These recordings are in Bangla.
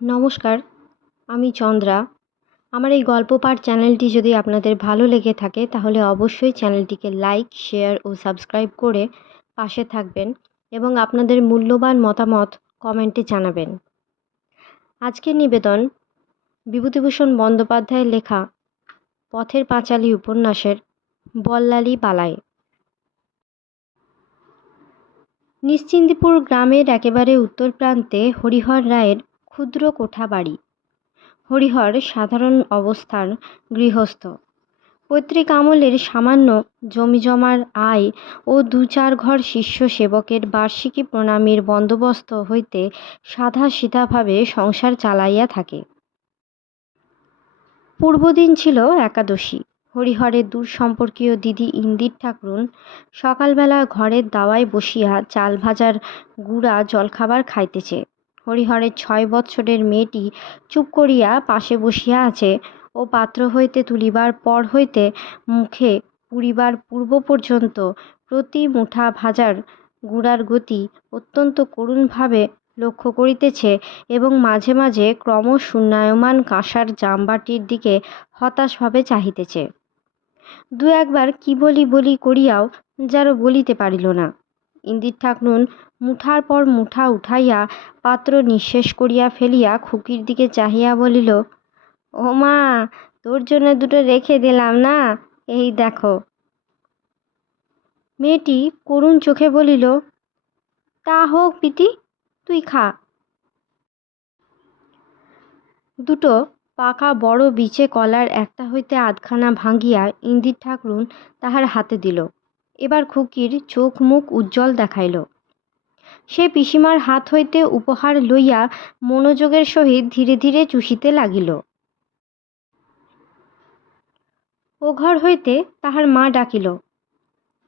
নমস্কার, আমি চন্দ্রা। আমার এই গল্প পাঠ চ্যানেলটি যদি আপনাদের ভালো লেগে থাকে, তাহলে অবশ্যই চ্যানেলটিকে লাইক, শেয়ার ও সাবস্ক্রাইব করে পাশে থাকবেন এবং আপনাদের মূল্যবান মতামত কমেন্টে জানাবেন। আজকের নিবেদন, বিভূতিভূষণ বন্দ্যোপাধ্যায়ের লেখা পথের পাঁচালী উপন্যাসের বল্লালি পালায় নিশ্চিন্দিপুর গ্রামের একেবারে উত্তর প্রান্তে হরিহর রায়ের ক্ষুদ্র কোঠা বাড়ি। হরিহর সাধারণ অবস্থার গৃহস্থ। পৈতৃক আমলের সামান্য জমিজমার আয় ও দু চার ঘর শিষ্য সেবকের বার্ষিকী প্রণামীর বন্দোবস্ত হইতে সাধা সিধাভাবে সংসার চালাইয়া থাকে। পূর্বদিন ছিল একাদশী। হরিহরের দূর সম্পর্কীয় দিদি ইন্দির ঠাকরুন সকালবেলা ঘরের দাওয়ায় বসিয়া চাল ভাজার গুড়া জলখাবার খাইতেছে। হরিহরের ছয় বৎসরের মেয়েটি চুপ করিয়া পাশে বসিয়া আছে। ও পাত্র হইতে তুলিবার পর হইতে মুখে পুরিবার পূর্ব পর্যন্ত প্রতি মুঠা ভাজার গুড়ার গতি অত্যন্ত করুণভাবে লক্ষ্য করিতেছে এবং মাঝে মাঝে ক্রমশূন্যায়মান কাঁসার জামবাটির দিকে হতাশভাবে চাহিতেছে। দু একবার কি বলি বলি করিয়াও যেন বলিতে পারিল না। ইন্দির ঠাকরুন মুঠার পর মুঠা উঠাইয়া পাত্র নিঃশেষ করিয়া ফেলিয়া খুকির দিকে চাহিয়া বলিল, ও মা, তোর জন্য দুটো রেখে দিলাম না? এই দেখো। মেয়েটি করুণ চোখে বলিল, তা হোক পিতি তুই খা। দুটো পাকা বড় বিচে কলার একটা হইতে আধখানা ভাঙ্গিয়া ইন্দির ঠাকরুন তাহার হাতে দিল। এবার খুকির চোখ মুখ উজ্জ্বল দেখাইল। সে পিসিমার হাত হইতে উপহার লইয়া মনোযোগের সহিত ধীরে ধীরে চুষিতে লাগিল। ও ঘর হইতে তাহার মা ডাকিল,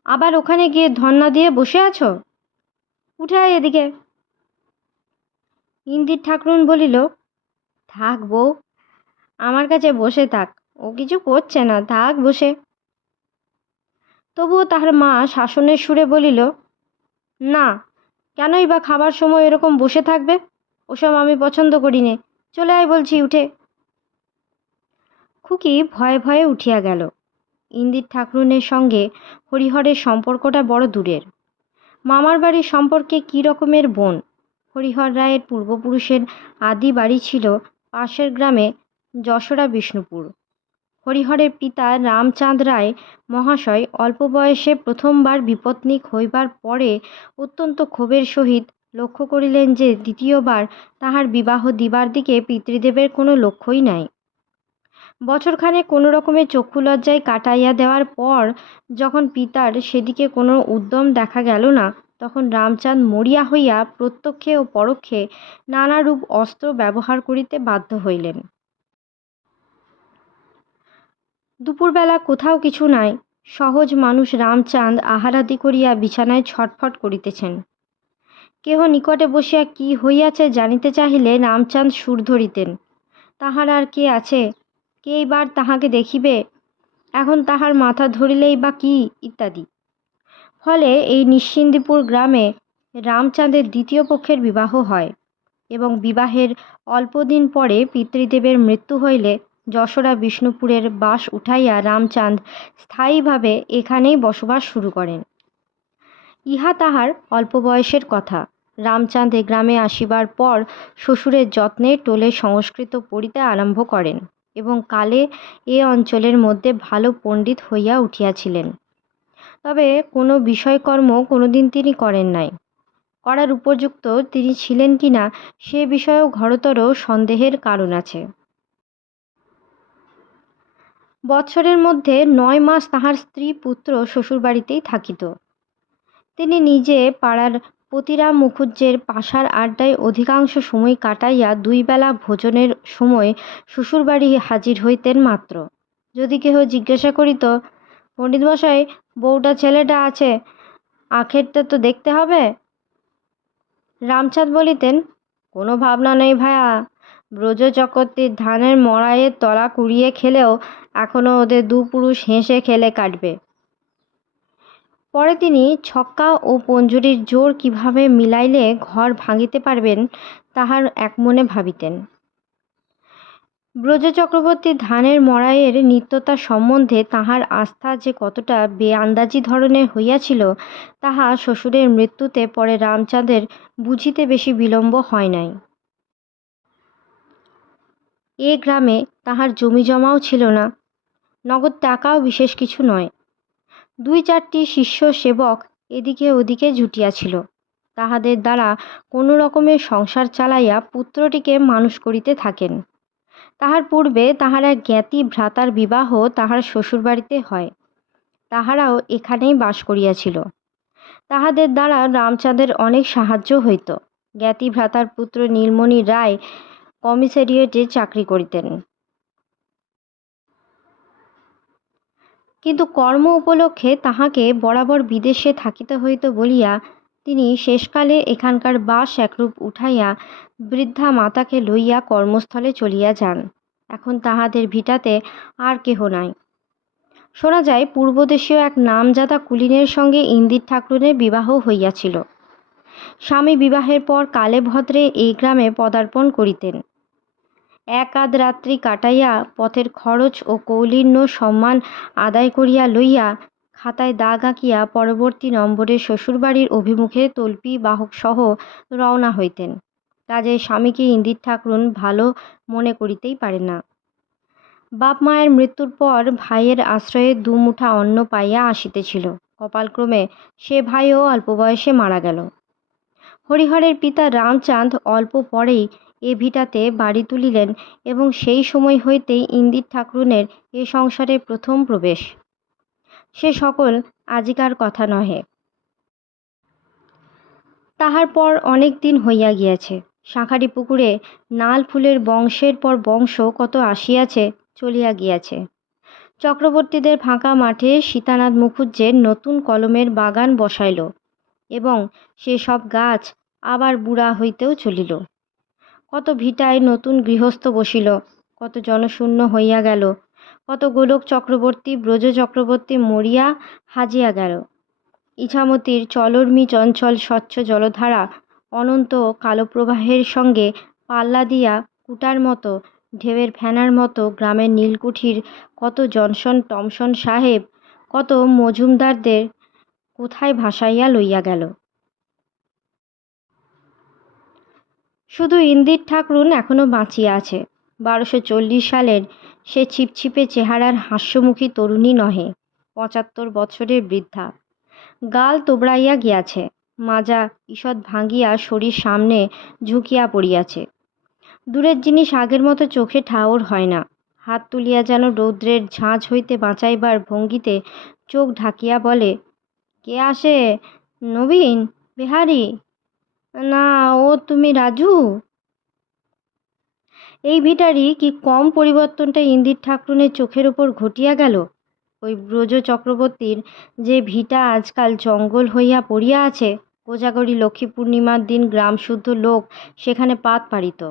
আবার ওখানে গিয়ে ধন্না দিয়ে বসে আছো? উঠে আয় এদিকে। ইন্দির ঠাকরুন বলিল, থাক বউ, আমার কাছে বসে থাক, ও কিছু করছে না, থাক বসে। তবুও তাহার মা শাসনের সুরে বলিল, না, কেনই বা খাবার সময় এরকম বসে থাকবে? ওসব আমি পছন্দ করি নে চলে আয় বলছি, উঠে। খুকি ভয়ে ভয়ে উঠিয়া গেল। ইন্দির ঠাকরুনের সঙ্গে হরিহরের সম্পর্কটা বড় দূরের। মামার বাড়ির সম্পর্কে কী রকমের বোন? হরিহর রায়ের পূর্বপুরুষের আদি বাড়ি ছিল পাশের গ্রামে যশোরা বিষ্ণুপুর হরিহরের পিতা রামচাঁদ রায় মহাশয় অল্প বয়সে প্রথমবার বিপত্নিক হইবার পরে অত্যন্ত ক্ষোভের সহিত লক্ষ্য করিলেন যে দ্বিতীয়বার তাহার বিবাহ দিবার দিকে পিতৃদেবের কোনো লক্ষ্যই নাই। বছরখানে কোনো রকমে চক্ষু লজ্জায় কাটাইয়া দেওয়ার পর যখন পিতার সেদিকে কোনো উদ্যম দেখা গেল না, তখন রামচাঁদ মরিয়া হইয়া প্রত্যক্ষে ও পরোক্ষে নানারূপ অস্ত্র ব্যবহার করিতে বাধ্য হইলেন। দুপুরবেলা কোথাও কিছু নাই। সহজ মানুষ রামচাঁদ আহারাদি করিয়া বিছানায় ছটফট করিতেছেন। কেহ নিকটে বসিয়া কি হইয়াছে জানিতে চাহিলে রামচাঁদ সুর ধরিতেন। তাহার আর কে আছে? কেই বার তাহাকে দেখিবে? এখন তাহার মাথা ধরিলেই বা কি ইত্যাদি। ফলে এই নিশ্চিন্দিপুর গ্রামে রামচাঁদের দ্বিতীয় পক্ষের বিবাহ হয় এবং বিবাহের অল্পদিন পরে পিতৃদেবের মৃত্যু হইলে যশোরা বিষ্ণুপুরের বাস উঠাইয়া রামচাঁদ স্থায়ীভাবে এখানেই বসবাস শুরু করেন। ইহা তাহার অল্প বয়সের কথা। রামচাঁদ এ গ্রামে আসিবার পর শ্বশুরের যত্নে টোলে সংস্কৃত পড়িতে আরম্ভ করেন এবং কালে এ অঞ্চলের মধ্যে ভালো পণ্ডিত হইয়া উঠিয়াছিলেন। তবে কোনো বিষয়কর্ম কোনোদিন তিনি করেন নাই। করার উপযুক্ত তিনি ছিলেন কি না সে বিষয়েও ঘরতর সন্দেহের কারণ আছে। বৎসরের মধ্যে নয় মাস তাহার স্ত্রী পুত্র শ্বশুরবাড়িতেই থাকিত। তিনি নিজে পাড়ার পতিরাম মুখুজ্জের পাশার আড্ডায় অধিকাংশ সময় কাটাইয়া দুই বেলা ভোজনের সময় শ্বশুরবাড়ি হাজির হইতেন মাত্র। যদি কেহ জিজ্ঞাসা করিত পণ্ডিত মশাই বউটা ছেলেটা আছে, আখেরটা তো দেখতে হবে? রামচাঁদ বলিতেন, কোনো ভাবনা নেই ভায়া। ব্রজ ধানের মড়াইয়ের তলা কুড়িয়ে খেলেও এখনও ওদের দু পুরুষ হেসে খেলে কাটবে। পরে তিনি ছক্কা ও পঞ্জুরির জোর কীভাবে মিলাইলে ঘর ভাঙিতে পারবেন তাহার একমনে ভাবিতেন। ব্রজ চক্রবর্তী ধানের মড়াইয়ের নিত্যতা সম্বন্ধে তাহার আস্থা যে কতটা বেআন্দাজি ধরনের হইয়াছিল, তাহা শ্বশুরের মৃত্যুতে পরে রামচাঁদের বুঝিতে বেশি বিলম্ব হয় নাই। এ গ্রামে তাহার জমি জমাও ছিল না, নগদ টাকাও বিশেষ কিছু নয়। দুই চারটি শিষ্য সেবক এদিকে ওদিকে জুটিয়াছিল, তাহাদের দ্বারা কোনো রকমের সংসার চালাইয়া পুত্রটিকে মানুষ করিতে থাকেন। তাহার পূর্বে তাহার এক জ্ঞাতি ভ্রাতার বিবাহ তাহার শ্বশুরবাড়িতে হয়, তাহারাও এখানেই বাস করিয়াছিল। তাহাদের দ্বারা রামচাঁদের অনেক সাহায্য হইত। জ্ঞাতি ভ্রাতার পুত্র নীলমণি রায় কমিশারিয়েটে চাকরি করিতেন। কিন্তু কর্ম উপলক্ষে তাহাকে বরাবর বিদেশে থাকিতে হইত বলিয়া তিনি শেষকালে এখানকার বাস একরূপ উঠাইয়া বৃদ্ধা মাতাকে লইয়া কর্মস্থলে চলিয়া যান। এখন তাহাদের ভিটাতে আর কেহ নাই। শোনা যায়, পূর্বদেশীয় এক নামজাদা কুলীনের সঙ্গে ইন্দির ঠাকুরের বিবাহ হইয়াছিল। স্বামী বিবাহের পর কালে ভদ্রে এই গ্রামে পদার্পণ করিতেন। এক আধ রাত্রি কাটাইয়া পথের খরচ ও কৌলিন্য সম্মান আদায় করিয়া লইয়া খাতায় দাগ আঁকিয়া পরবর্তী নম্বরে শ্বশুরবাড়ির অভিমুখে তল্পি বাহকসহ রওনা হইতেন। কাজে স্বামীকে ইন্দির ঠাকরুন ভালো মনে করিতেই পারে না। বাপ মায়ের মৃত্যুর পর ভাইয়ের আশ্রয়ে দুমুঠা অন্ন পাইয়া আসিতেছিল। কপালক্রমে সে ভাইও অল্প বয়সে মারা গেল। হরিহরের পিতা রামচাঁদ অল্প পরেই এ ভিটাতে বাড়ি তুলিলেন এবং সেই সময় হইতেই ইন্দির ঠাকরুনের এ সংসারে প্রথম প্রবেশ। সে সকল আজিকার কথা নহে। তাহার পর অনেক দিন হইয়া গিয়াছে। শাঁখারি পুকুরে নাল ফুলের বংশের পর বংশ কত আসিয়াছে, চলিয়া গিয়াছে। চক্রবর্তীদের ফাঁকা মাঠে সীতানাথ মুখুজ্জের নতুন কলমের বাগান বসাইল এবং সে সব গাছ আবার বুড়া হইতেও চলিল। কত ভিটায় নতুন গৃহস্থ বসিল, কত জনশূন্য হইয়া গেল, কত গোলক চক্রবর্তী, ব্রজ চক্রবর্তী মরিয়া হাজিয়া গেল। ইছামতির চলর্মী চঞ্চল স্বচ্ছ জলধারা অনন্ত কালো প্রবাহের সঙ্গে পাল্লা দিয়া কুটার মতো, ঢেউয়ের ফেনার মতো গ্রামের নীলকুঠির কত জনসন টমসন সাহেব, কত মজুমদারদের কোথায় ভাসাইয়া লইয়া গেল। শুধু ইন্দির ঠাকরুন এখনও বাঁচিয়া আছে। বারোশো চল্লিশ সালের সে ছিপছিপে চেহারার হাস্যমুখী তরুণী নহে, পঁচাত্তর বছরের বৃদ্ধা। গাল তোবড়াইয়া গিয়াছে, মাজা ঈষৎ ভাঙিয়া শরীর সামনে ঝুঁকিয়া পড়িয়াছে। দূরের জিনিস আগের মতো চোখে ঠাওর হয় না, হাত তুলিয়া যেন রৌদ্রের ঝাঁঝ হইতে বাঁচাইবার ভঙ্গিতে চোখ ঢাকিয়া বলে, কে আসে? নবীন? বিহারি? না, ও তুমি রাজু? এই ভিটারি কি কম পরিবর্তনটা ইন্দির ঠাকরুনের চোখের ওপর ঘটিয়া গেল? ওই ব্রজ চক্রবর্তীর যে ভিটা আজকাল জঙ্গল হইয়া পড়িয়া আছে, কোজাগরী লক্ষ্মী পূর্ণিমার দিন গ্রামশুদ্ধ লোক সেখানে পাত পারিত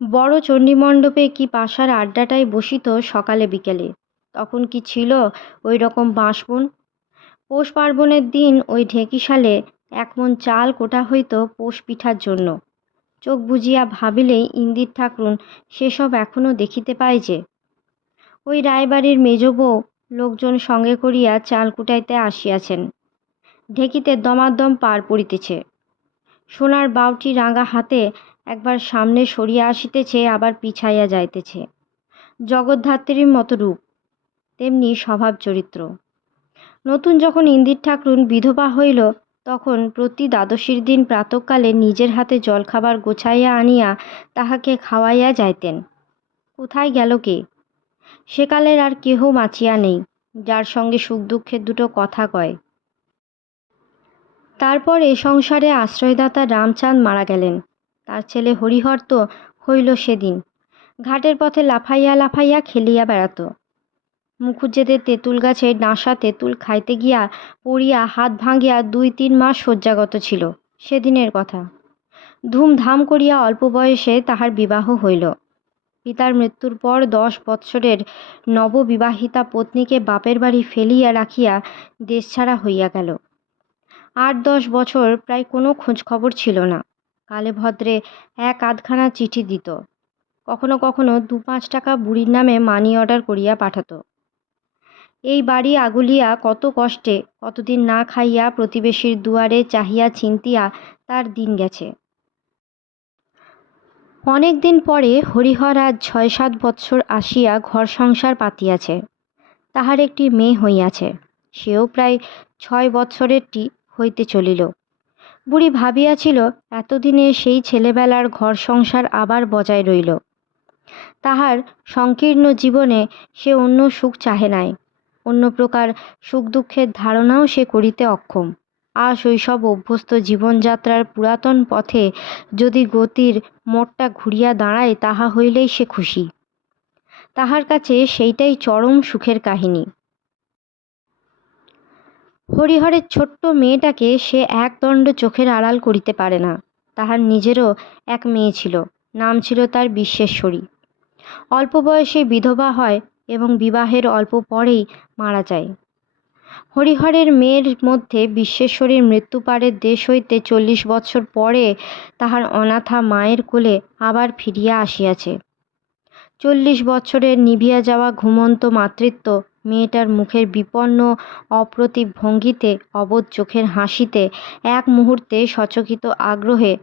বড় চণ্ডীমণ্ডপে কি পাশার আড্ডাটাই বসিত সকালে বিকেলে? তখন কি ছিল ওই রকম বাঁশবন? পৌষ পার্বণের দিন ওই ঢেঁকিশালে এক মন চাল কোটা হইত পোষ পিঠার জন্য। চোখ বুজিয়া ভাবিলেই ইন্দির ঠাকরুন, সেসব এখনও দেখিতে পায় যে? ওই রায়বাড়ির মেজ বউ লোকজন সঙ্গে করিয়া চাল কুটাইতে আসিয়াছেন। ঢেকিতে দমাদম পার পড়িতেছে। সোনার বাউটি রাঙা হাতে একবার সামনে সরিয়া আসিতেছে, আবার পিছাইয়া যাইতেছে। জগদ্ধাত্রীর মতো রূপ, তেমনি স্বভাব চরিত্র নতুন যখন ইন্দির ঠাকরুন বিধবা হইল তখন প্রতি দ্বাদশীর দিন প্রাতকালে নিজের হাতে জলখাবার গোছাইয়া আনিয়া তাহাকে খাওয়াইয়া যাইতেন। কোথায় গেল কে? সেকালের আর কেহ বাঁচিয়া নেই, যার সঙ্গে সুখ দুঃখের দুটো কথা কয়। তারপর এ সংসারে আশ্রয়দাতা রামচাঁদ মারা গেলেন। তার ছেলে হরিহর তো হইল সেদিন। ঘাটের পথে লাফাইয়া লাফাইয়া খেলিয়া বেড়াতো। মুখুজ্জেদের তেঁতুল গাছের ডাঁসা তেঁতুল খাইতে গিয়া পড়িয়া হাত ভাঙিয়া দুই তিন মাস শয্যাগত ছিল। সেদিনের কথা। ধুমধাম করিয়া অল্প বয়সে তাহার বিবাহ হইল। পিতার মৃত্যুর পর দশ বৎসরের নববিবাহিতা পত্নীকে বাপের বাড়ি ফেলিয়া রাখিয়া দেশছাড়া হইয়া গেল। আট দশ বছর প্রায় কোনো খোঁজখবর ছিল না। কালে ভদ্রে এক আধখানা চিঠি দিত। কখনো কখনো দু পাঁচ টাকা বুড়ির নামে মানি অর্ডার করিয়া পাঠাতো। এই বাড়ি আগুলিয়া কত কষ্টে, কতদিন না খাইয়া প্রতিবেশীর দুয়ারে চাহিয়া চিন্তিয়া তার দিন গেছে। অনেক দিন পরে হরিহর আজ ছয় সাত বৎসর আসিয়া ঘর সংসার পাতিয়াছে। তাহার একটি মেয়ে হইয়াছে, সেও প্রায় ছয় বৎসরেরটি হইতে চলিল। বুড়ি ভাবিয়াছিল, এতদিনে সেই ছেলেবেলার ঘর সংসার আবার বজায় রইল। তাহার সংকীর্ণ জীবনে সে অন্য সুখ চাহে নাই। অন্য প্রকার সুখ দুঃখের ধারণাও সে করিতে অক্ষম। আর শৈশব অভ্যস্ত জীবনযাত্রার পুরাতন পথে যদি গতির মোড়টা ঘুরিয়া দাঁড়ায়, তাহা হইলেই সে খুশি। তাহার কাছে সেইটাই চরম সুখের কাহিনী। হরিহরের ছোট্ট মেয়েটাকে সে একদণ্ড চোখের আড়াল করিতে পারে না। তাহার নিজেরও এক মেয়ে ছিল, নাম ছিল তার বিশ্বেশ্বরী। অল্প বয়সে বিধবা হয় এবং বিবাহের অল্প পরেই মারা যায়। হরিহরের মেয়ের মধ্যে বিশ্বেশ্বরীর মৃত্যুপারের দেশ হইতে চল্লিশ বৎসর পরে তাহার অনাথা মায়ের কোলে আবার ফিরিয়া আসিয়াছে। চল্লিশ বছরের নিভিয়া যাওয়া ঘুমন্ত মাতৃত্ব মেয়েটার মুখের বিপন্ন অপ্রতিভ ভঙ্গিতে, অবোধ চোখের হাসিতে এক মুহূর্তে সচকিত আগ্রহে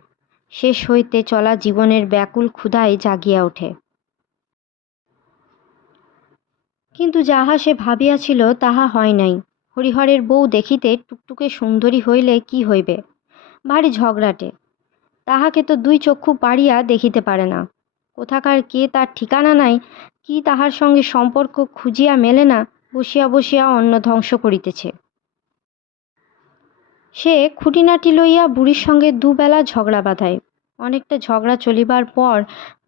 শেষ হইতে চলা জীবনের ব্যাকুল ক্ষুধায় জাগিয়া ওঠে। কিন্তু যাহা সে ভাবিয়াছিল, তাহা হয় নাই। হরিহরের বউ দেখিতে টুকটুকে সুন্দরী হইলে কি হইবে? ভারী ঝগড়াটে। তাহাকে তো দুই চক্ষু পাড়িয়া দেখিতে পারে না। কোথাকার কে তার ঠিকানা নাই, কি তাহার সঙ্গে সম্পর্ক খুঁজিয়া মেলে না, বসিয়া বসিয়া অন্ন ধ্বংস করিতেছে। সে খুঁটিনাটি লইয়া বুড়ির সঙ্গে দুবেলা ঝগড়া বাঁধায়। অনেকটা ঝগড়া চলিবার পর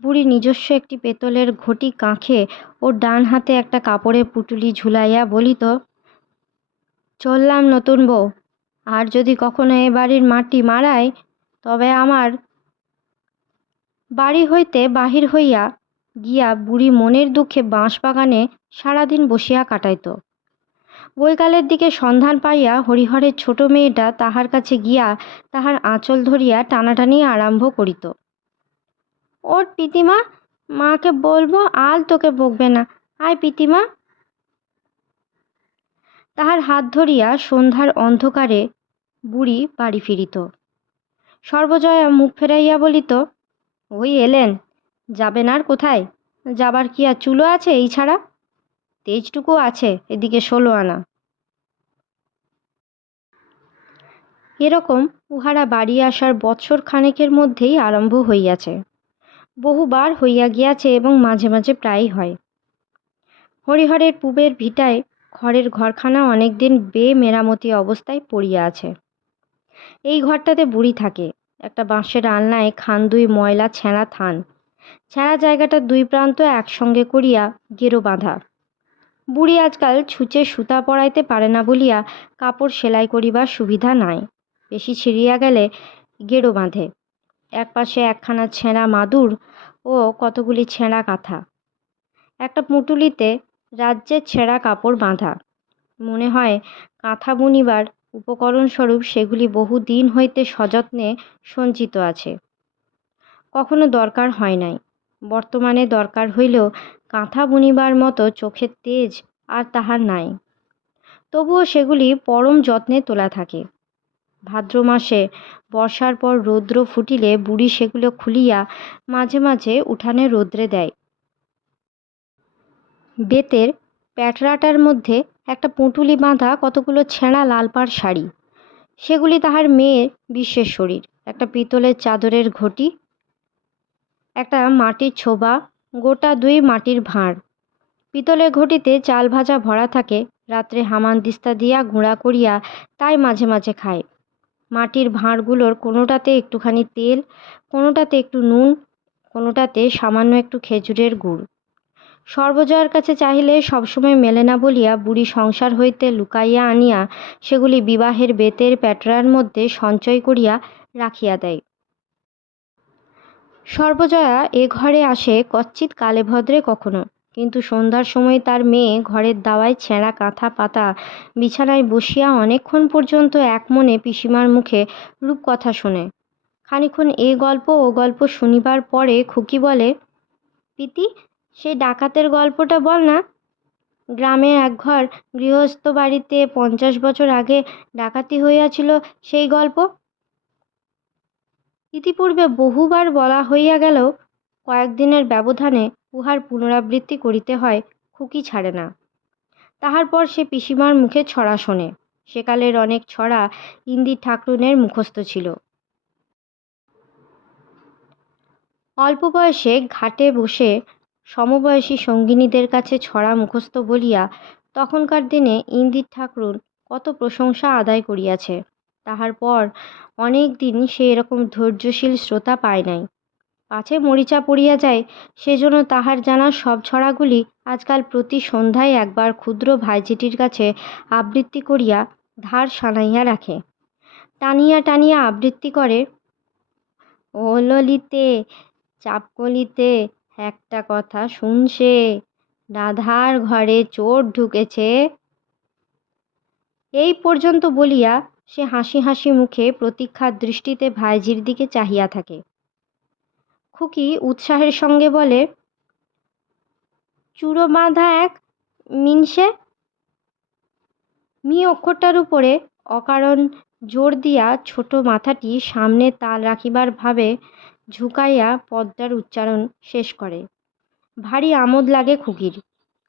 বুড়ি নিজস্ব একটি পেতলের ঘটি কাঁখে ওর ডান হাতে একটা কাপড়ে পুটুলি ঝুলাইয়া বলিত, চললাম নতুন বউ, আর যদি কখনো এ বাড়ির মাটি মারায় তবে আমার বাড়ি হইতে বাহির হইয়া গিয়া বুড়ি মনের দুঃখে বাঁশবাগানে সারাদিন বসিয়া কাটাইত। বৈকালের দিকে সন্ধান পাইয়া হরিহরের ছোট মেয়েটা তাহার কাছে গিয়া তাহার আঁচল ধরিয়া টানাটানি আরম্ভ করিত। ওর পিতিমা, মাকে বলব আল তোকে বকবে না। আয় পিতিমা। তাহার হাত ধরিয়া সন্ধ্যার অন্ধকারে বুড়ি বাড়ি ফিরিত। সর্বজয়া মুখ ফেরাইয়া বলিত, ওই এলেন, যাবেন আর কোথায়? যাবার কি আর চুলো আছে এই ছাড়া? তেজটুকু আছে, এদিকে ষোলো আনা। এরকম উহারা বাড়ি আসার বৎসর খানেকের মধ্যেই আরম্ভ হইয়াছে। বহুবার হইয়া গিয়াছে এবং মাঝে মাঝে প্রায়ই হয়। হরিহরের পূবের ভিটায় ঘরের ঘরখানা অনেকদিন বে মেরামতি অবস্থায় পড়িয়া আছে। এই ঘরটাতে বুড়ি থাকে, একটা বাঁশের আলনায় খান দুই ময়লা ছেঁড়া থান। ছেঁড়া জায়গাটার দুই প্রান্ত একসঙ্গে করিয়া গেরো বাঁধা। বুড়ি আজকাল ছুঁচে সুতা পরাইতে পারে না বলিয়া কাপড় সেলাই করিবার সুবিধা নাই। বেশি ছিঁড়িয়া গেলে গেরো বাঁধে। এক পাশে একখানা ছেঁড়া মাদুর ও কতগুলি ছেঁড়া কাঁথা। একটা পুঁটুলিতে রাজ্যের ছেঁড়া কাপড় বাঁধা। মনে হয় কাঁথা বুনিবার উপকরণস্বরূপ সেগুলি বহু দিন হইতে সযত্নে সঞ্চিত আছে। কখনো দরকার হয় নাই। বর্তমানে দরকার হইলেও কাঁথা বুনিবার মতো চোখের তেজ আর তাহার নাই। তবুও সেগুলি পরম যত্নে তোলা থাকে। ভাদ্র মাসে বর্ষার পর রৌদ্র ফুটিলে বুড়ি সেগুলো খুলিয়া মাঝে মাঝে উঠানে রৌদ্রে দেয়। বেতের প্যাটরাটার মধ্যে একটা পুঁটুলি বাঁধা কতগুলো ছেঁড়া লালপাড় শাড়ি। সেগুলি তাহার মেয়ের বিশ্বের শরীর। একটা পিতলের চাদরের ঘটি, একটা মাটির ছোবা গোটা দুই মাটির ভাঁড়। পিতলের ঘটিতে চাল ভাজা ভরা থাকে, রাত্রে হামানদিস্তা দিয়া গুঁড়া করিয়া তাই মাঝে মাঝে খায়। মাটির ভাঁড়গুলোর কোনোটাতে একটুখানি তেল, কোনোটাতে একটু নুন, কোনোটাতে সামান্য একটু খেজুরের গুড়। সর্বজয়ার কাছে চাহিলে সবসময় মেলে না বলিয়া বুড়ি সংসার হইতে লুকাইয়া আনিয়া সেগুলি বিবাহের বেতের প্যাটরার মধ্যে সঞ্চয় করিয়া রাখিয়া দেয়। সর্বজয়া এ ঘরে আসে কচ্ছিৎ কালে ভদ্রে কখনো। কিন্তু সন্ধ্যার সময় তার মেয়ে ঘরের দাওয়ায় ছেঁড়া কাঁথা পাতা বিছানায় বসিয়া অনেকক্ষণ পর্যন্ত এক মনে পিসিমার মুখে রূপকথা শোনে। খানিক্ষণ এ গল্প ও গল্প শুনিবার পরে খুকি বলে পিতি সেই ডাকাতের গল্পটা বল না। গ্রামে একঘর গৃহস্থ বাড়িতে পঞ্চাশ বছর আগে ডাকাতি হইয়াছিল সেই গল্প। ইতিপূর্বে বহুবার বলা হইয়া গেলেও কয়েকদিনের ব্যবধানে উহার পুনরাবৃত্তি করিতে হয়, খুকি ছাড়ে না। তাহার পর সে পিসিমার মুখে ছড়া শোনে। সেকালের অনেক ছড়া ইন্দির ঠাকরুনের মুখস্থ ছিল। অল্প বয়সে ঘাটে বসে সমবয়সী সঙ্গিনীদের কাছে ছড়া মুখস্থ বলিয়া তখনকার দিনে ইন্দির ঠাকরুন কত প্রশংসা আদায় করিয়াছে। তাহার পর অনেক দিন সে এরকম ধৈর্যশীল শ্রোতা পায় নাই। পাছে মরিচা পড়িয়া যায়, সেজন্য তাহার জানা সব ছড়াগুলি আজকাল প্রতি সন্ধ্যায় একবার ক্ষুদ্র ভাইঝিটির কাছে আবৃত্তি করিয়া ধার সানাইয়া রাখে। টানিয়া টানিয়া আবৃত্তি করে, ও ললিতে, চাপকলিতে, একটা কথা শুনছে, রাধার ঘরে চোর ঢুকেছে। এই পর্যন্ত বলিয়া সে হাসি হাসি মুখে প্রতীক্ষার দৃষ্টিতে ভাইজির দিকে চাহিয়া থাকে। খুকি উৎসাহের সঙ্গে বলে, চূড়ো বাঁধা এক মিনসে? মি অক্ষরটার উপরে অকারণ জোর দিয়া ছোট মাথাটি সামনে তাল রাখিবার ভাবে ঝুঁকাইয়া পদ্মার উচ্চারণ শেষ করে। ভারী আমোদ লাগে খুকির।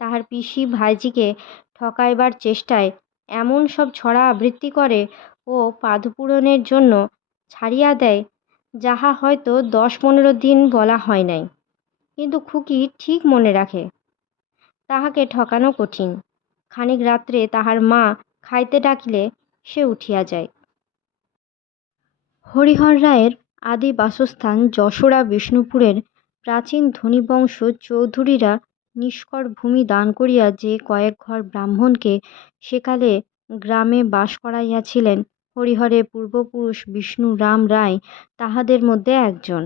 তাহার পিসি ভাইজিকে ঠকাইবার চেষ্টায় এমন সব ছড়া আবৃত্তি করে ও পাদপূরণের জন্য ছাড়িয়া দেয়, যাহা হয়তো দশ পনেরো দিন বলা হয় নাই। কিন্তু খুকি ঠিক মনে রাখে, তাহাকে ঠকানো কঠিন। খানিক রাত্রে তাহার মা খাইতে ডাকিলে সে উঠিয়া যায়। হরিহর রায়ের আদি বাসস্থান যশোরা বিষ্ণুপুরের প্রাচীন ধনীবংশ চৌধুরীরা নিষ্কর ভূমি দান করিয়া যে কয়েক ঘর ব্রাহ্মণকে সেকালে গ্রামে বাস করাইয়াছিলেন হরিহরের পূর্বপুরুষ বিষ্ণু রাম রায় তাহাদের মধ্যে একজন।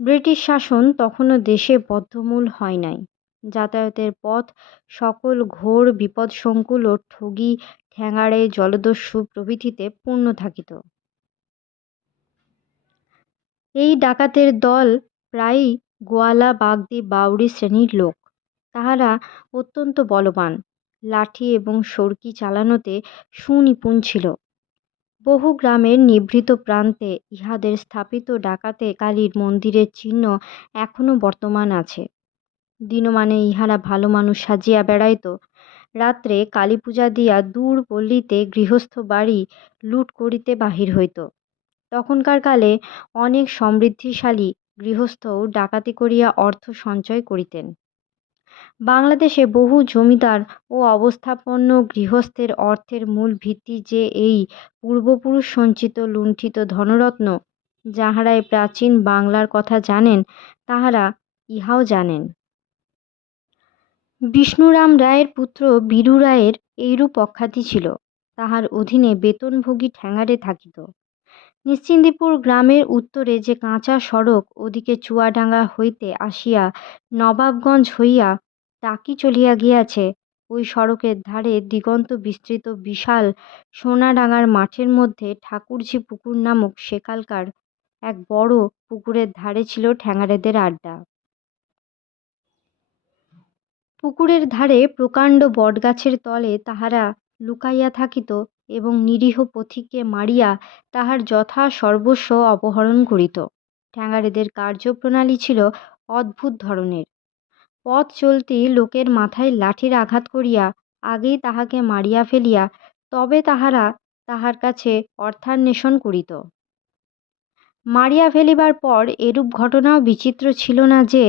ব্রিটিশ শাসন তখনও দেশে বদ্ধমূল হয় নাই। যাতায়াতের পথ, সকল ঘোর বিপদসংকুল ও ঠগি ঠ্যাঙাড়ে জলদস্যু প্রভৃতিতে পূর্ণ থাকিত। এই ডাকাতের দল প্রায়ই গোয়ালা বাগদি বাউরি শ্রেণির লোক। তাহারা অত্যন্ত বলবান। লাঠি এবং সরকি চালানোতে সুনিপুণ ছিল। বহু গ্রামের নিভৃত প্রান্তে ইহাদের স্থাপিত ডাকাতে কালীর মন্দিরের চিহ্ন এখনও বর্তমান আছে। দিনমানে ইহারা ভালো মানুষ সাজিয়া বেড়াইত। রাত্রে কালী পূজা দিয়া দূর পল্লীতে গৃহস্থ বাড়ি লুট করিতে বাহির হইত। তখনকার কালে অনেক সমৃদ্ধিশালী গৃহস্থও ডাকাতি করিয়া অর্থ সঞ্চয় করিতেন। বাংলাদেশে বহু জমিদার ও অবস্থাপন্ন গৃহস্থের অর্থের মূল ভিত্তি যে এই পূর্বপুরুষ সঞ্চিত লুণ্ঠিত ধনরত্ন যাহারাই প্রাচীন বাংলার কথা জানেন, তাহারা ইহাও জানেন। বিষ্ণুরাম রায়ের পুত্র বীরু রায়ের এইরূপ অখ্যাতি ছিল, তাহার অধীনে বেতনভোগী ঠ্যাঙাড়ে থাকিত। নিশ্চিন্দিপুর গ্রামের উত্তরে যে কাঁচা সড়ক, ওদিকে চুয়াডাঙ্গা হইতে আসিয়া নবাবগঞ্জ হইয়া টাকি চলিয়া গিয়াছে, ওই সড়কের ধারে দিগন্ত বিস্তৃত বিশাল সোনাডাঙ্গার মাঠের মধ্যে ঠাকুরঝি পুকুর নামক সেকালকার এক বড় পুকুরের ধারে ছিল ঠ্যাঙাড়েদের আড্ডা। পুকুরের ধারে প্রকাণ্ড বটগাছের তলে তাহারা লুকাইয়া থাকিত এবং নিরীহ পথিককে মারিয়া তাহার যথা সর্বস্ব অপহরণ করিত। ঠ্যাঙাড়েদের কার্যপ্রণালী ছিল অদ্ভুত ধরনের। পথ চলতি লোকের মাথায় লাঠির আঘাত করিয়া আগেই তাহাকে মারিয়া ফেলিয়া তবে তাহারা তাহার কাছে অর্থান্বেষণ করিত। মারিয়া ফেলিবার পর এরূপ ঘটনাও বিচিত্র ছিল না যে,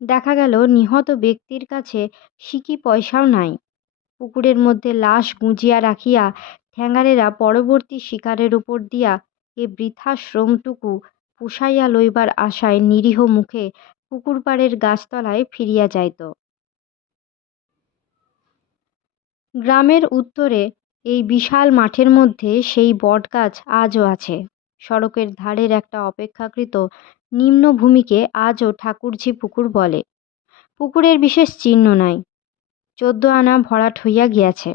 দেখা গেল নিহত ব্যক্তির কাছে সিকি পয়সাও নাই। পুকুরের মধ্যে লাশ গুঁজিয়া রাখিয়া ঠ্যাঙাড়েরা পরবর্তী শিকারের উপর দিয়া এ বৃথা শ্রমটুকু পুষাইয়া লইবার আশায় নিরীহ মুখে পুকুর পাড়ের গাছতলায় ফিরিয়া যাইত। গ্রামের উত্তরে এই বিশাল মাঠের মধ্যে সেই বটগাছ আজও আছে। সড়কের ধারের একটা অপেক্ষাকৃত নিম্নভূমিকে আজও ঠাকুরঝি পুকুর বলে। পুকুরের বিশেষ চিহ্ন নাই। চোদ্দ আনা ভরাট হইয়া গিয়াছে।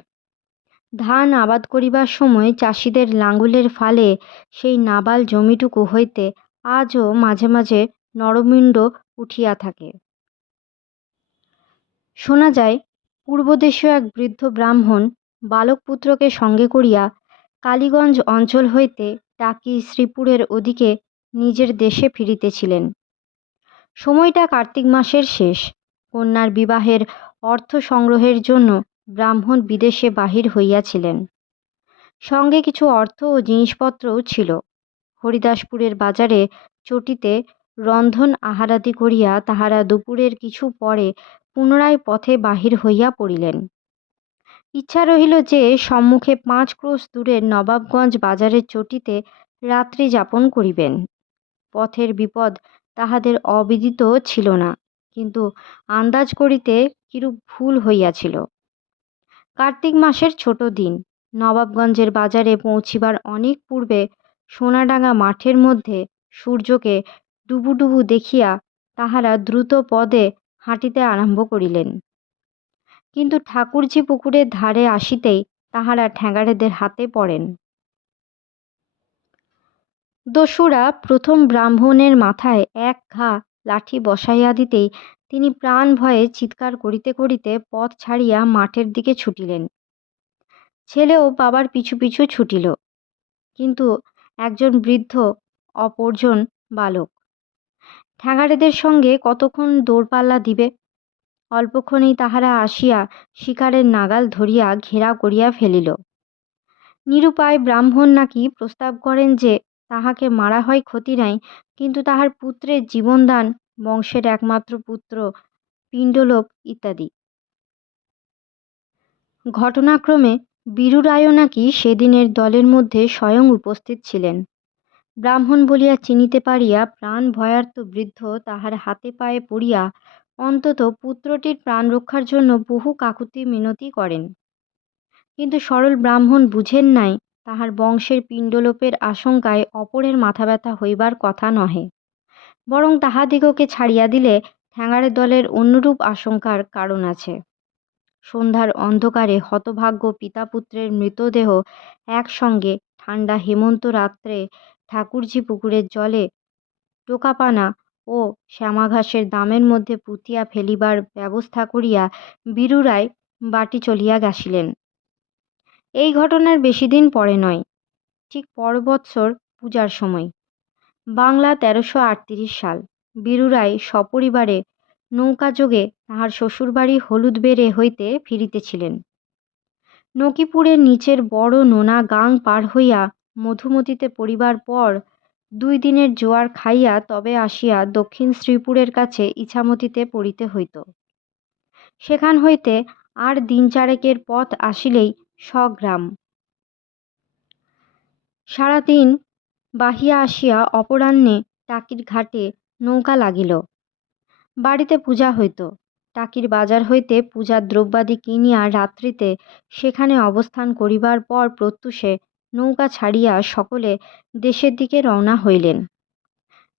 ধান আবাদ করিবার সময় চাষিদের লাঙ্গুলের ফালে সেই নাবাল জমিটুকু হইতে আজও মাঝে মাঝে নরমিণ্ড উঠিয়া থাকে। শোনা যায়, পূর্বদেশীয় এক বৃদ্ধ ব্রাহ্মণ বালকপুত্রকে সঙ্গে করিয়া কালীগঞ্জ অঞ্চল হইতে টাকি শ্রীপুরের ওদিকে নিজের দেশে ফিরিতেছিলেন। সময়টা কার্তিক মাসের শেষ। কন্যার বিবাহের অর্থ সংগ্রহের জন্য ব্রাহ্মণ বিদেশে বাহির হইয়াছিলেন। সঙ্গে কিছু অর্থ ও জিনিসপত্রও ছিল। হরিদাসপুরের বাজারে চটিতে রন্ধন আহারাদি করিয়া তাহারা দুপুরের কিছু পরে পুনরায় পথে বাহির হইয়া পড়িলেন। ইচ্ছা রহিল যে সম্মুখে পাঁচ ক্রোশ দূরের নবাবগঞ্জ বাজারের চটিতে রাত্রি যাপন করিবেন। পথের বিপদ তাহাদের অবিদিত ছিল না, কিন্তু আন্দাজ করিতে কিরূপ ভুল হইয়াছিল। কার্তিক মাসের ছোট দিন। নবাবগঞ্জের বাজারে পৌঁছিবার অনেক পূর্বে সোনাডাঙ্গা মাঠের মধ্যে সূর্যকে ডুবুডুবু দেখিয়া তাহারা দ্রুত পদে হাঁটিতে আরম্ভ করিলেন। কিন্তু ঠাকুরজি পুকুরের ধারে আসিতেই তাহারা ঠ্যাঙাড়েদের হাতে পড়েন। দস্যুরা প্রথম ব্রাহ্মণের মাথায় এক ঘা লাঠি বসাইয়া দিতেই তিনি প্রাণ ভয়ে চিৎকার করিতে করিতে পথ ছাড়িয়া মাঠের দিকে ছুটিলেন। ছেলেও বাবার পিছু পিছু ছুটিল। কিন্তু একজন বৃদ্ধ, অপরজন বালক। ঠ্যাঙাড়েদের সঙ্গে কতক্ষণ দৌড়পাল্লা দিবে? অল্পক্ষণেই তাহারা আসিয়া শিকারের নাগাল ধরিয়া ঘেরাও করিয়া ফেলিল। নিরুপায় ব্রাহ্মণ নাকি প্রস্তাব করেন যে, তাহাকে মারা হয় ক্ষতি নাই, কিন্তু তাহার পুত্রের জীবনদান বংশের একমাত্র পুত্র পিণ্ডলোপ ইত্যাদি। ঘটনাক্রমে বীরুরায়ও নাকি সেদিনের দলের মধ্যে স্বয়ং উপস্থিত ছিলেন। ব্রাহ্মণ বলিয়া চিনিতে পারিয়া প্রাণ ভয়ার্ত বৃদ্ধ তাহার হাতে পায়ে পড়িয়া অন্তত পুত্রটির প্রাণ রক্ষার জন্য বহু কাকুতি মিনতি করেন। কিন্তু সরল ব্রাহ্মণ বুঝেন নাই, তাহার বংশের পিণ্ডলোপের আশঙ্কায় অপরের মাথা ব্যথা হইবার কথা নহে। বরং তাহাদিগকে ছাড়িয়া দিলে ঠ্যাঙাড়ের দলের অন্যরূপ আশঙ্কার কারণ আছে। সন্ধ্যার অন্ধকারে হতভাগ্য পিতাপুত্রের মৃতদেহ একসঙ্গে ঠান্ডা হেমন্ত রাত্রে ঠাকুরজি পুকুরের জলে টোকাপানা ও শ্যামাঘাসের দামের মধ্যে পুঁতিয়া ফেলিবার ব্যবস্থা করিয়া বীরুরায় বাটি চলিয়া গেছিলেন। এই ঘটনার বেশি দিন পরে নয়, ঠিক পর বৎসর পূজার সময়। বাংলা তেরোশো আটত্রিশ সাল। বীরুরাই সপরিবারে নৌকাযোগে তাহার শ্বশুরবাড়ি হলুদবেড়ে হইতে ফিরিতেছিলেন। নকিপুরের নিচের বড় নোনা গাং পার হইয়া মধুমতিতে পড়িবার পর দুই দিনের জোয়ার খাইয়া তবে আসিয়া দক্ষিণ শ্রীপুরের কাছে ইছামতিতে পড়িতে হইত। সেখান হইতে আর দিন চারেকের পথ আসিলেই স্বগ্রাম। সারাদিন বাহিয়া আসিয়া অপরাহ্নে টাকির ঘাটে নৌকা লাগিল। বাড়িতে পূজা হইত। টাকির বাজার হইতে পূজার দ্রব্যাদি কিনিয়া রাত্রিতে সেখানে অবস্থান করিবার পর প্রত্যুষে নৌকা ছাড়িয়া সকলে দেশের দিকে রওনা হইলেন।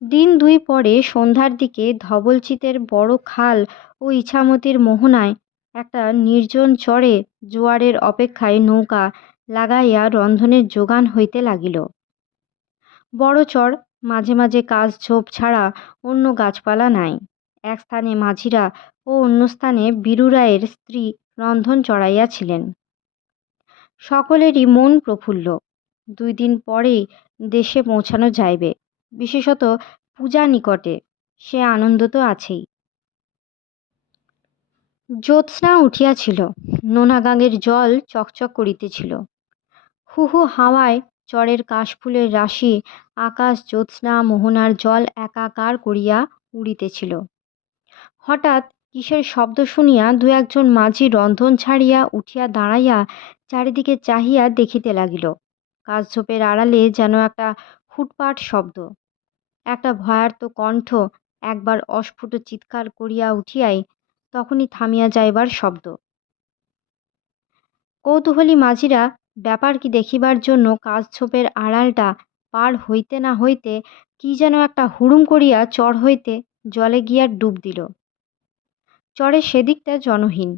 দিন দুই পরে সন্ধ্যার দিকে ধবলচিতের বড় খাল ও ইছামতির মোহনায় একটা নির্জন চরে জোয়ারের অপেক্ষায় নৌকা লাগাইয়া রন্ধনের যোগান হইতে লাগিল। বড় চর, মাঝে মাঝে কাজ ঝোপ ছাড়া অন্য গাছপালা নাই। এক স্থানে মাঝিরা ও অন্য স্থানে বীরুরায়ের স্ত্রী রন্ধন চড়াইয়াছিলেন। সকলেরই মন প্রফুল্ল। দুই দিন পরেই দেশে পৌঁছানো যাইবে, বিশেষত পূজা নিকটে, সে আনন্দ তো আছেই। জ্যোৎস্না উঠিয়াছিল নোনাগাঙের জল চকচক করিতেছিল। হু হু হাওয়ায় চরের কাশফুলের রাশি আকাশ জ্যোৎস্না মোহনার জল একাকার করিয়া উড়িতেছিল। হঠাৎ কিসের শব্দ শুনিয়া দু একজন মাঝি রন্ধন ছাড়িয়া উঠিয়া দাঁড়াইয়া চারিদিকে চাহিয়া দেখিতে লাগিল। কাশঝোপের আড়ালে যেন একটা ফুটপাট শব্দ। একটা ভয়ার্ত কণ্ঠ একবার অস্ফুট চিৎকার করিয়া উঠিয়াই তখনই থামিয়া যাইবার শব্দ। কৌতূহলী মাঝিরা ব্যাপার কি দেখিবার জন্য কাশঝোপের আড়ালটা পার হইতে না হইতে কি যেন একটা হুড়ুম করিয়া চর হইতে জলে গিয়া ডুব দিল। চরের সেদিকটা জনহীন,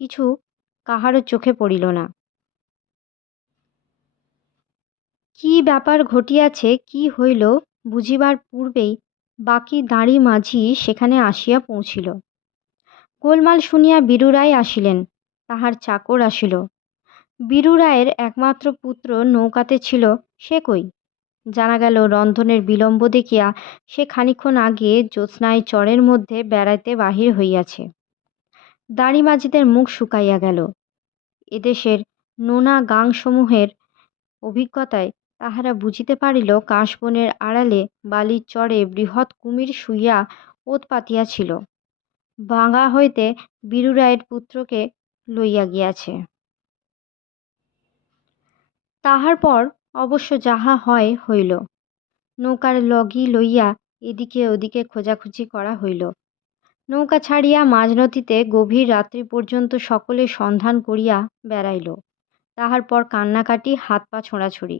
কিছু কাহারও চোখে পড়িল না। কি ব্যাপার ঘটিয়াছে, কি হইল বুঝিবার পূর্বেই বাকি দাঁড়ি মাঝি সেখানে আসিয়া পৌঁছিল। গোলমাল শুনিয়া বীরু রায় আসিলেন, তাহার চাকর আসিল। বীরু রায়ের একমাত্র পুত্র নৌকাতে ছিল সে কই? জানা গেল রন্ধনের বিলম্ব দেখিয়া সে খানিক্ষণ আগে জ্যোৎস্নায় চরের মধ্যে বেড়াইতে বাহির হইয়াছে। দাঁড়িমাঝিদের মুখ শুকাইয়া গেল। এদেশের নোনা গাংসমূহের অভিজ্ঞতায় তাহারা বুঝিতে পারিল কাশবনের আড়ালে বালির চরে বৃহৎ কুমির শুইয়া ওত পাতিয়াছিল ভাঙা হইতে বীরু রায়ের পুত্রকে লইয়া গিয়াছে। তাহার পর অবশ্য যাহা হয় হইল। নৌকার লগি লইয়া এদিকে ওদিকে খোঁজাখুঁজি করা হইল। নৌকা ছাড়িয়া মাঝনদীতে গভীর রাত্রি পর্যন্ত সকলে সন্ধান করিয়া বেড়াইল। তাহার পর কান্নাকাটি হাত পা ছোঁড়াছুড়ি।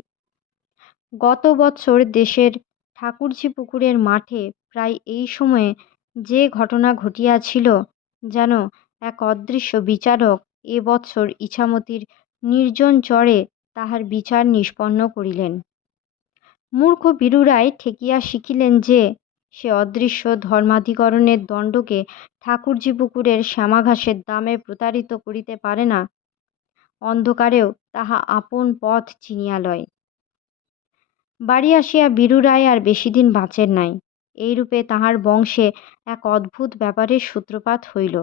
গত বৎসর দেশের ঠাকুরজি পুকুরের মাঠে প্রায় এই সময়ে যে ঘটনা ঘটিয়াছিল, যেন এক অদৃশ্য বিচারক এ বৎসর ইছামতির নির্জন চরে তাহার বিচার নিষ্পন্ন করিলেন। মূর্খ বীরুরাই ঠেকিয়া শিখিলেন যে, সে অদৃশ্য ধর্মাধিকরণের দণ্ডকে ঠাকুরজি পুকুরের শ্যামাঘাসের দামে প্রতারিত করিতে পারে না। অন্ধকারেও তাহা আপন পথ চিনিয়া লয়। বাড়ি আসিয়া বীরু রায় আর বেশিদিন বাঁচেন নাই। এইরূপে তাহার বংশে এক অদ্ভুত ব্যাপারের সূত্রপাত হইল।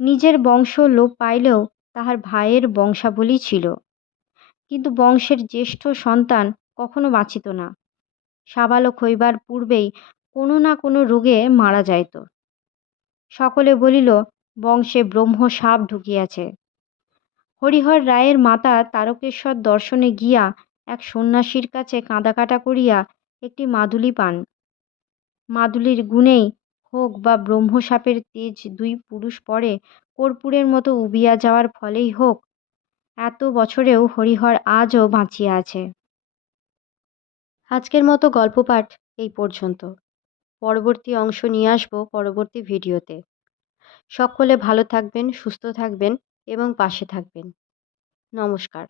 নিজের বংশ লোপ পাইলেও তাহার ভাইয়ের বংশাবলী ছিল। কিন্তু বংশের জ্যেষ্ঠ সন্তান কখনো বাঁচিত না। সাবালক হইবার পূর্বেই কোনো না কোনো রোগে মারা যাইত। সকলে বলিল, বংশে ব্রহ্ম সাপ ঢুকিয়াছে। হরিহর রায়ের মাতা তারকেশ্বর দর্শনে গিয়া এক সন্ন্যাসীর কাছে কাঁদাকাটা করিয়া একটি মাদুলি পান। মাদুলির গুণেই হোক বা ব্রহ্মসাপের তেজ দুই পুরুষ পরে কর্পূরের মতো উবিয়া যাওয়ার ফলেই হোক এত বছরেও হরিহর আজও বাঁচিয়া আছে। আজকের মতো গল্প পাঠ এই পর্যন্ত। পরবর্তী অংশ নিয়ে আসব পরবর্তী ভিডিওতে। সকলে ভালো থাকবেন, সুস্থ থাকবেন এবং পাশে থাকবেন। নমস্কার।